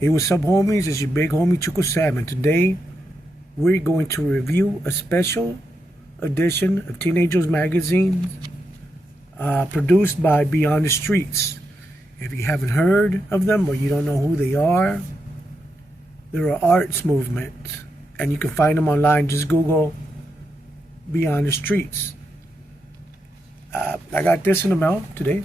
Hey, what's up, homies? It's your big homie Chuco Salmon. Today, we're going to review a special edition of Teenagers magazine produced by Beyond the Streets. If you haven't heard of them or you don't know who they are, they're an arts movement, and you can find them online. Just Google Beyond the Streets. I got this in the mail today.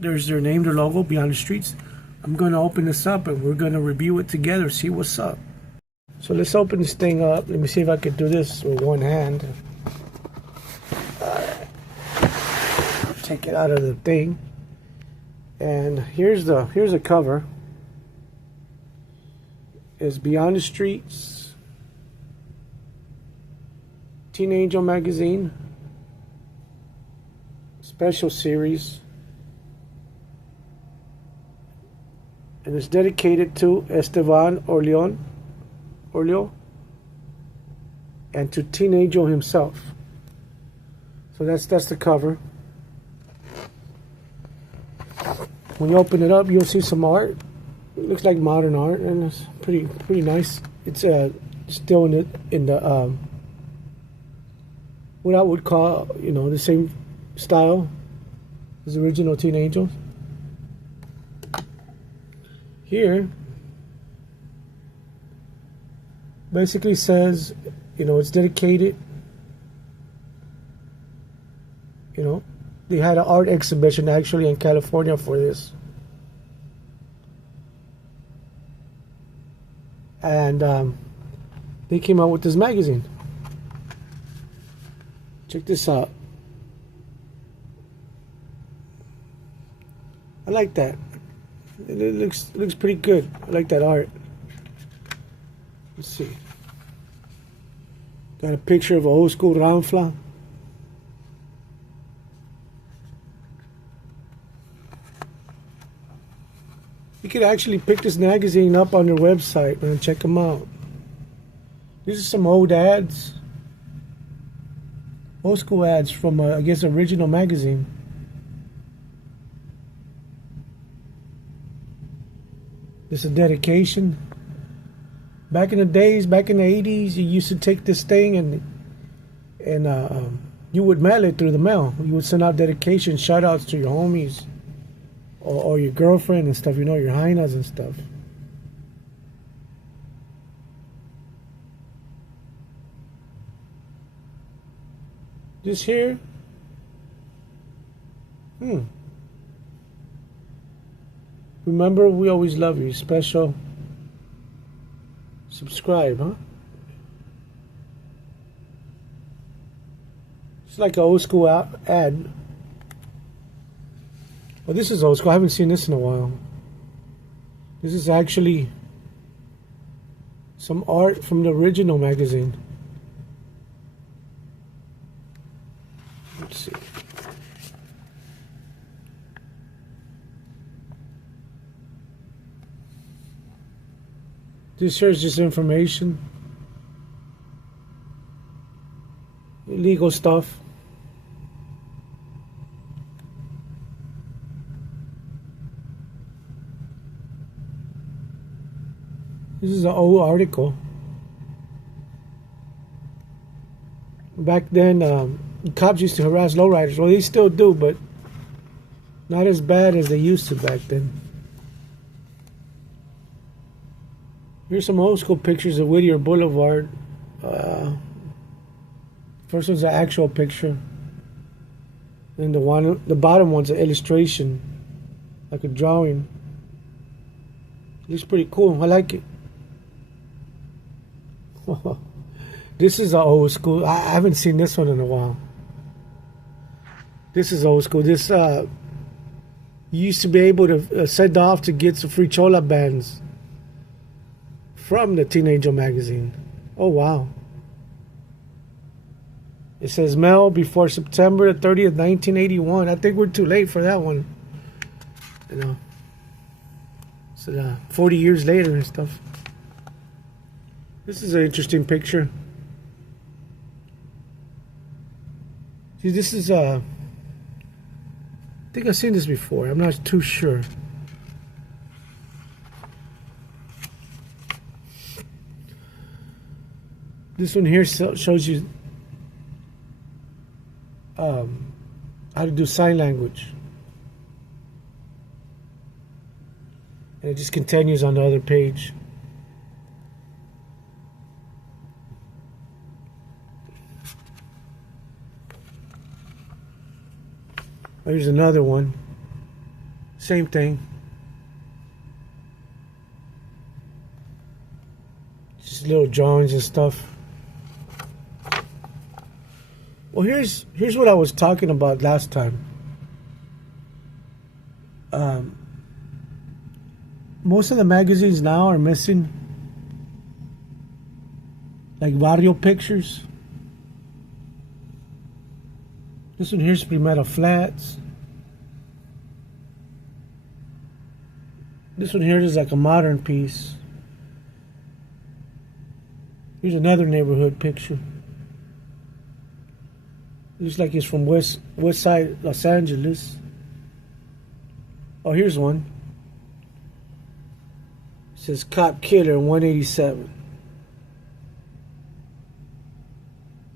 There's their name, their logo, Beyond the Streets. I'm going to open this up and we're going to review it together, see what's up. So let's open this thing up. Let me see if I can do this with one hand. Take it out of the thing. And here's the cover. It's Beyond the Streets, Teen Angel magazine, special series. And it's dedicated to Estevan, Oriol, and to Teen Angel himself. So that's the cover. When you open it up, you'll see some art. It looks like modern art, and it's pretty nice. It's still in the what I would call, the same style as the original Teen Angels. Here basically says, it's dedicated. They had an art exhibition actually in California for this. And they came out with this magazine. Check this out. I like that. It looks pretty good. I like that art. Let's see. Got a picture of an old school Ramfla. You could actually pick this magazine up on their website and check them out. These are some old ads. Old school ads from, I guess, original magazine. This is a dedication. Back in the days, back in the 80s, you used to take this thing and you would mail it through the mail. You would send out dedications, shout outs to your homies or your girlfriend and stuff, your hyenas and stuff. This here, remember, we always love you. Special. Subscribe, huh? It's like an old school ad. Well, this is old school. I haven't seen this in a while. This is actually some art from the original magazine. Let's see. This here is just information, legal stuff. This is an old article. Back then, cops used to harass lowriders. Well, they still do, but not as bad as they used to back then. Here's some old school pictures of Whittier Boulevard. First one's an actual picture. And the bottom one's an illustration, like a drawing. Looks pretty cool. I like it. This is an old school. I haven't seen this one in a while. This is old school. This you used to be able to send off to get some free chola bands from the Teen Angel magazine. Oh, wow. It says mail before September 30th, 1981. I think we're too late for that one. So 40 years later and stuff. This is an interesting picture. See, this is I think I've seen this before. I'm not too sure. This one here shows you how to do sign language. And it just continues on the other page. Here's another one. Same thing. Just little drawings and stuff. Well, here's what I was talking about last time. Most of the magazines now are missing like barrio pictures. This one here's Primera Flats. This one here is like a modern piece. Here's another neighborhood picture. Looks like it's from West Side Los Angeles. Oh, here's one. It says Cop Killer 187.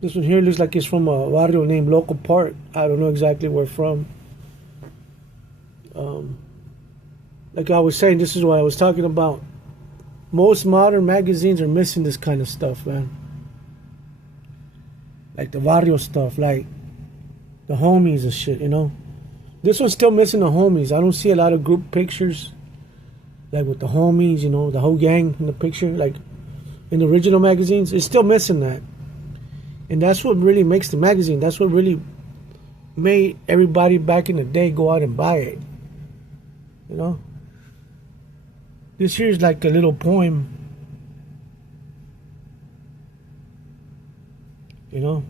This one here looks like it's from a barrio named Local Park. I don't know exactly where from. Like I was saying, this is what I was talking about. Most modern magazines are missing this kind of stuff, man. Like the barrio stuff, like the homies and shit, you know. This one's still missing the homies. I don't see a lot of group pictures, like with the homies, you know, the whole gang in the picture, like in the original magazines. It's still missing that. And that's what really makes the magazine. That's what really made everybody back in the day go out and buy it. You know? This here's like a little poem. You know?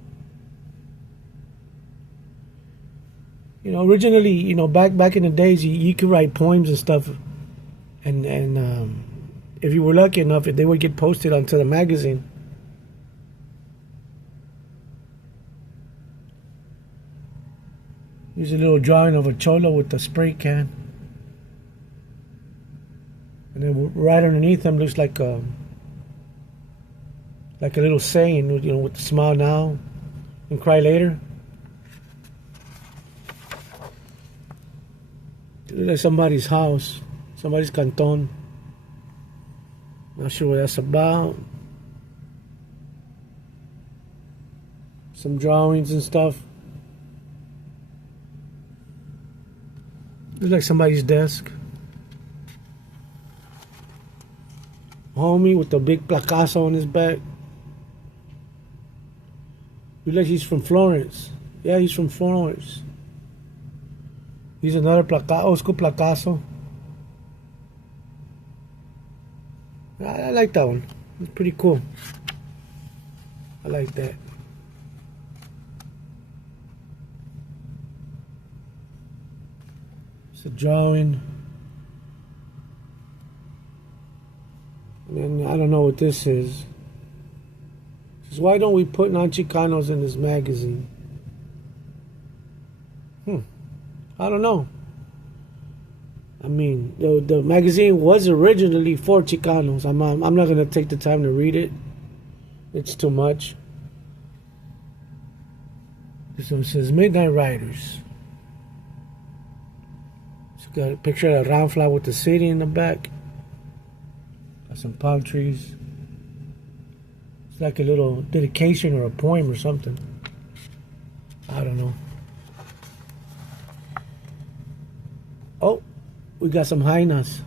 You know, originally, you know, back in the days, you could write poems and stuff. And if you were lucky enough, they would get posted onto the magazine. Here's a little drawing of a cholo with a spray can. And then right underneath them looks like a little saying, you know, with the smile now and cry later. It looks like somebody's house, somebody's canton. Not sure what that's about. Some drawings and stuff. Looks like somebody's desk. Homie with a big placazo on his back. Looks like he's from Florence. Yeah, he's from Florence. He's another old school placazo. I like that one. It's pretty cool. I like that. It's a drawing. And I don't know what this is. It says, why don't we put non-Chicanos in this magazine? I don't know. I mean, the magazine was originally for Chicanos. I'm not going to take the time to read it. It's too much. This one says Midnight Riders. It's got a picture of a round fly with the city in the back. Got some palm trees. It's like a little dedication or a poem or something. I don't know. Oh, we got some hyenas.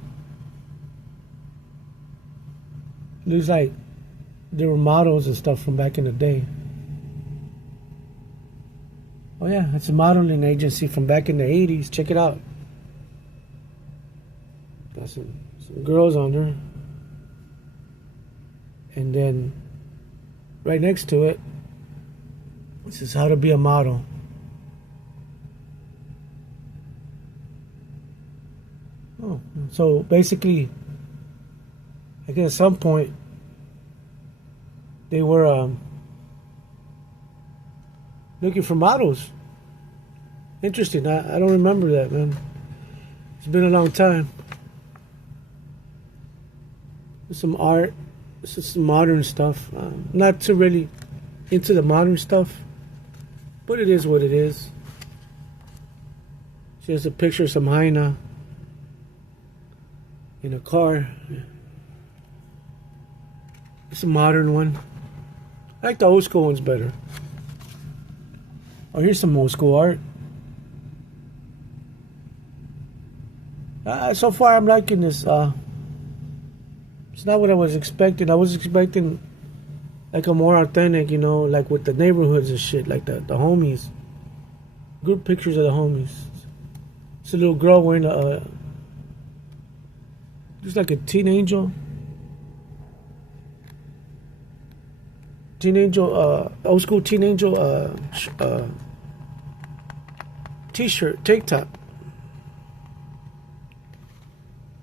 Looks like they were models and stuff from back in the day. Oh yeah, it's a modeling agency from back in the 80s. Check it out. Got some girls on there. And then right next to it, it says how to be a model. Oh, so basically, I guess at some point they were looking for models. Interesting. I don't remember that, man. It's been a long time. There's some art. This is modern stuff. Not too really into the modern stuff, but it is what it is. Just a picture of some hyena in a car. It's a modern one. I like the old school ones better. Oh, here's some old school art. So far, I'm liking this. It's not what I was expecting. I was expecting like a more authentic, you know, like with the neighborhoods and shit, like the homies. Good pictures of the homies. It's a little girl wearing a looks like a teen angel. Teen angel, old school teen angel t-shirt, tank top.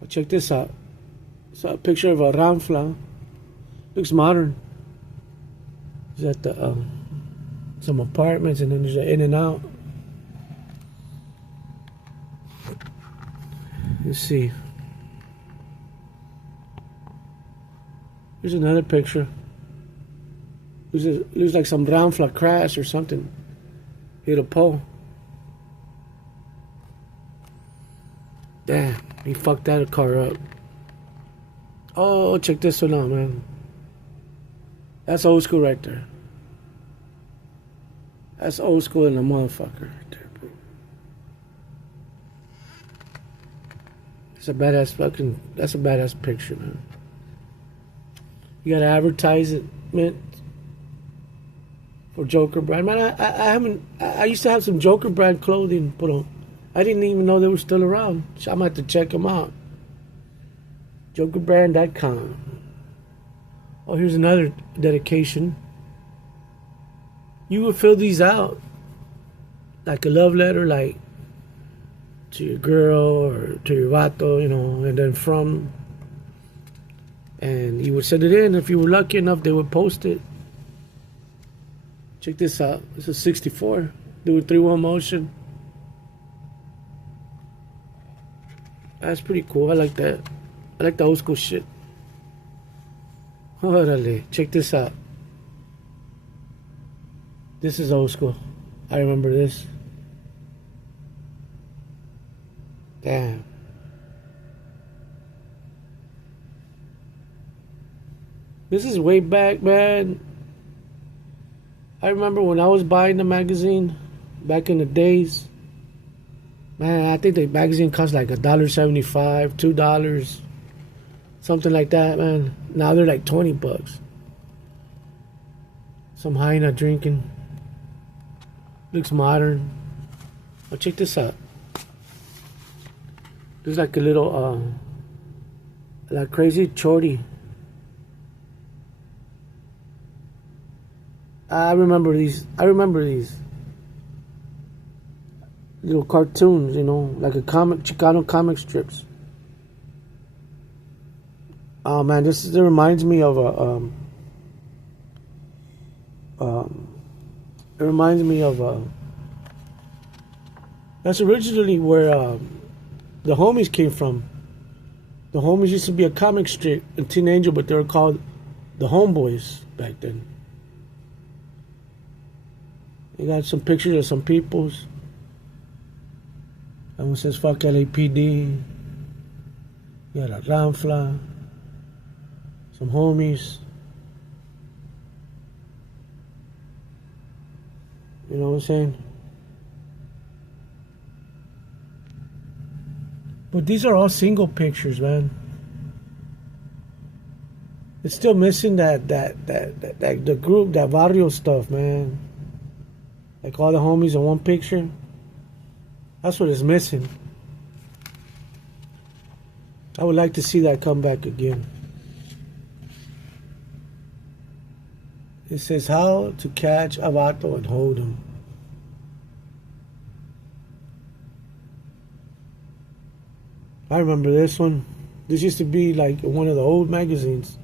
Well, check this out. It's a picture of a ramfla. Looks modern. It's at the some apartments, and then there's an in and out. Let's see. Here's another picture. Looks like some ramfla crash or something. Hit a pole. Damn, he fucked that car up. Oh, check this one out, man. That's old school right there. That's old school in the motherfucker right there, bro. That's a badass picture, man. You got advertisement for Joker brand. Man, I used to have some Joker brand clothing put on. I didn't even know they were still around. So I'm going to have to check them out. JokerBrand.com. Oh, here's another dedication. You would fill these out like a love letter, like to your girl or to your vato, you know, and then from. And you would send it in. If you were lucky enough, they would post it. Check this out. This is 64. Do a 3-1 motion. That's pretty cool. I like that. I like the old school shit. Orale. Check this out. This is old school. I remember this. Damn. This is way back, man. I remember when I was buying the magazine back in the days. Man, I think the magazine cost like $1.75, $2, something like that, man. Now they're like $20. Some hyena drinking. Looks modern. Oh, check this out. Looks like a little, like crazy chorty. I remember these little cartoons, you know, like a comic, Chicano comic strips. Oh man, this reminds me of that's originally where the homies came from. The homies used to be a comic strip, a Teen Angel, but they were called the Homeboys back then. You got some pictures of some peoples. That one says fuck LAPD. You got a Ramfla. Some homies. You know what I'm saying? But these are all single pictures, man. It's still missing that the group, that barrio stuff, man. Like all the homies in one picture. That's what is missing. I would like to see that come back again. It says how to catch a vato and hold him. I remember this one. This used to be like one of the old magazines.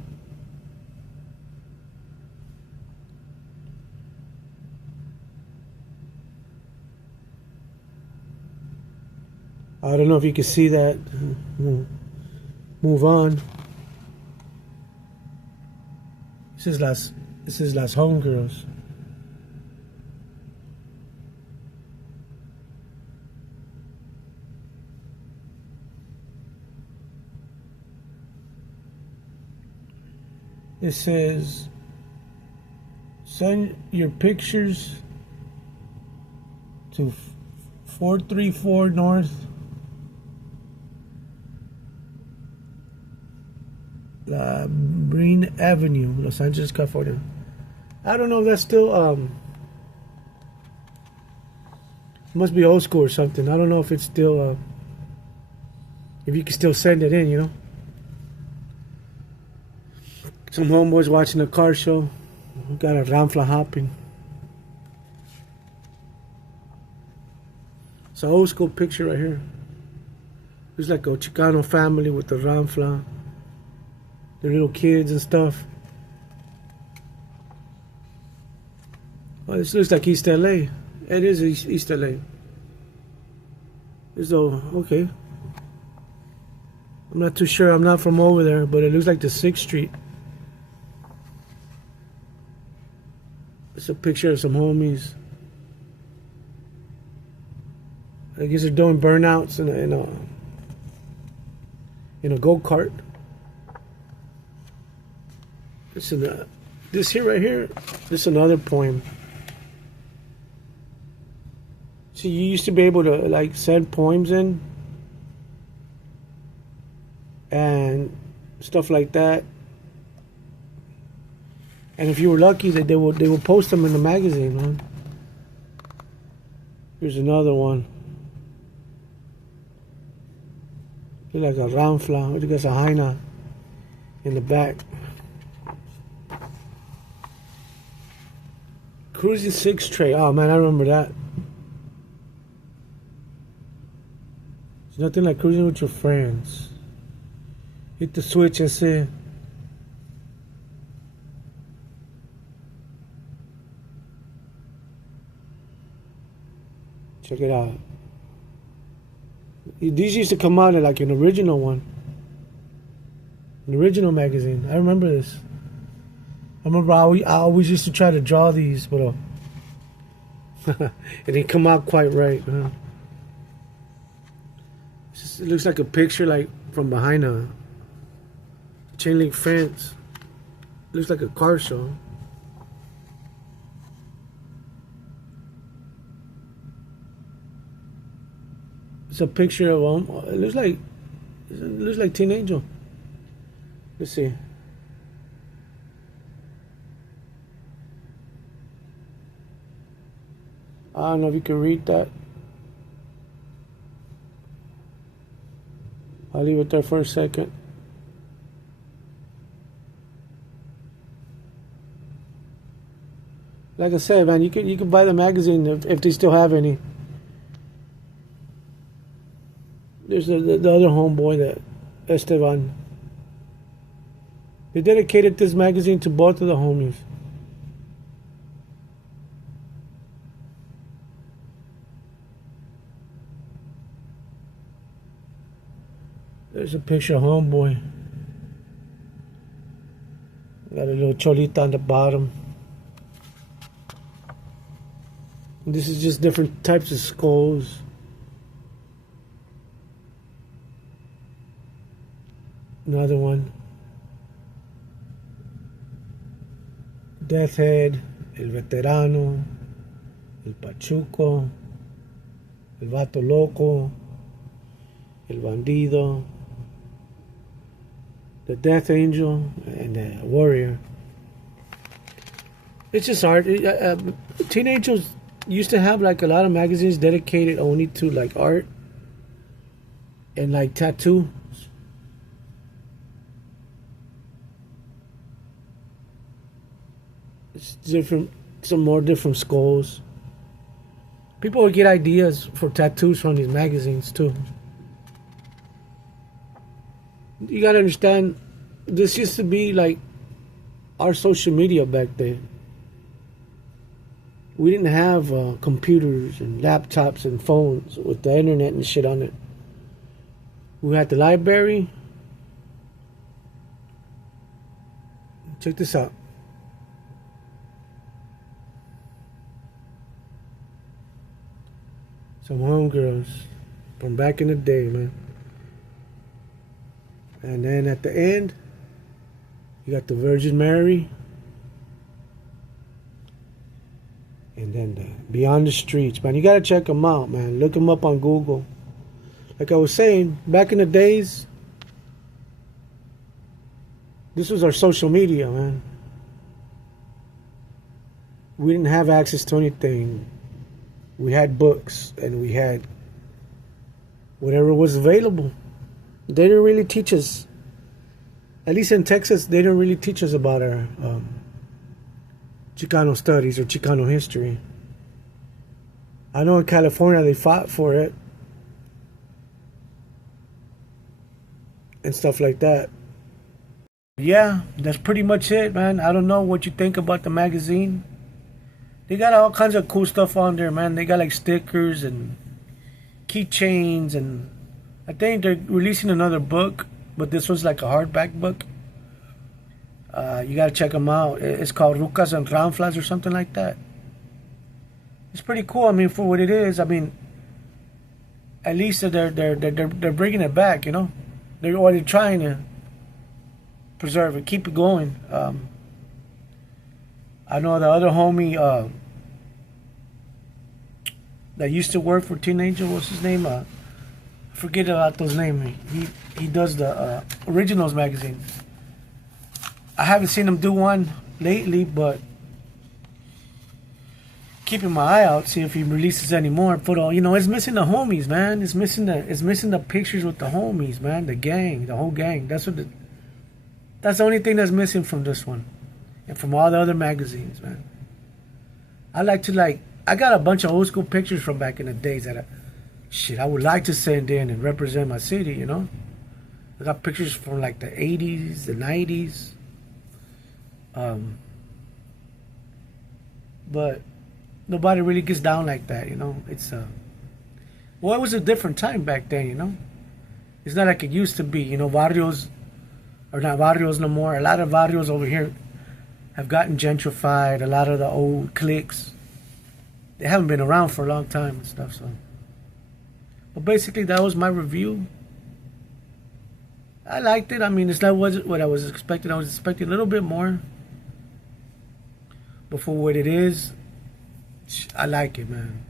I don't know if you can see that. Move on. This is Las Homegirls. It says, send your pictures to 434 North La Breen Avenue, Los Angeles, California. I don't know if that's still, must be old school or something. I don't know if it's still, if you can still send it in, you know. Some homeboys watching a car show. Got a ramfla hopping. It's an old school picture right here. It's like a Chicano family with the ramfla. Their little kids and stuff. Oh, this looks like East LA. It is East LA. So, okay. I'm not too sure. I'm not from over there, but it looks like the 6th Street. It's a picture of some homies. I guess they're doing burnouts in a go-kart. This here right here, this is another poem. See, you used to be able to like send poems in and stuff like that. And if you were lucky, they would post them in the magazine, man. Here's another one. Look like a ramfla. What do you guess? A hyena in the back. Cruising 6 tray. Oh man, I remember that. It's nothing like cruising with your friends. Hit the switch and say. Check it out. These used to come out in like an original one. An original magazine. I remember this. I remember I always used to try to draw these, but it didn't come out quite right. Huh? It looks like a picture like from behind a chain link fence. It looks like a car show. It's a picture of it looks like Teen Angel. Let's see. I don't know if you can read that. I'll leave it there for a second. Like I said, man, you can buy the magazine if they still have any. There's the other homeboy, that Estevan. They dedicated this magazine to both of the homies. There's a picture of homeboy. Got a little cholita on the bottom. This is just different types of skulls. Another one. Death Head, El Veterano, El Pachuco, El Vato Loco, El Bandido, the Death Angel, and the Warrior. It's just art. Teen Angels used to have like a lot of magazines dedicated only to like art and like tattoo. It's different, some more different skulls. People would get ideas for tattoos from these magazines too. You gotta understand, this used to be like our social media back then. We didn't have computers and laptops and phones with the internet and shit on it. We had the library. Check this out. Some homegirls from back in the day, man. And then at the end, you got the Virgin Mary. And then the Beyond the Streets, man. You gotta check them out, man. Look them up on Google. Like I was saying, back in the days, this was our social media, man. We didn't have access to anything. We had books and we had whatever was available. They didn't really teach us, at least in Texas, they didn't really teach us about our Chicano studies or Chicano history. I know in California they fought for it and stuff like that. Yeah, that's pretty much it, man. I don't know what you think about the magazine. They got all kinds of cool stuff on there, man. They got like stickers and keychains, and I think they're releasing another book, but this was like a hardback book. You gotta check them out. It's called Rucas and Ranflas or something like that. It's pretty cool. I mean, for what it is, I mean, at least they're bringing it back. You know, they're trying to preserve it, keep it going. I know the other homie that used to work for Teenager. What's his name? Forget about those names. He does the Originals magazine. I haven't seen him do one lately, but keeping my eye out, see if he releases any more. But it's missing the homies, man. It's missing the pictures with the homies, man. The gang, the whole gang. That's the only thing that's missing from this one, and from all the other magazines, man. I got a bunch of old school pictures from back in the days that I would like to send in and represent my city, you know. I got pictures from like the 80s, the 90s. But nobody really gets down like that, you know. It was a different time back then, you know. It's not like it used to be, you know. Barrios are not barrios no more. A lot of barrios over here have gotten gentrified. A lot of the old cliques, they haven't been around for a long time and stuff. So, but basically, that was my review. I liked it. I mean, it's not what I was expecting. I was expecting a little bit more. But for what it is, I like it, man.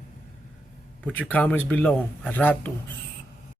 Put your comments below. A ratos.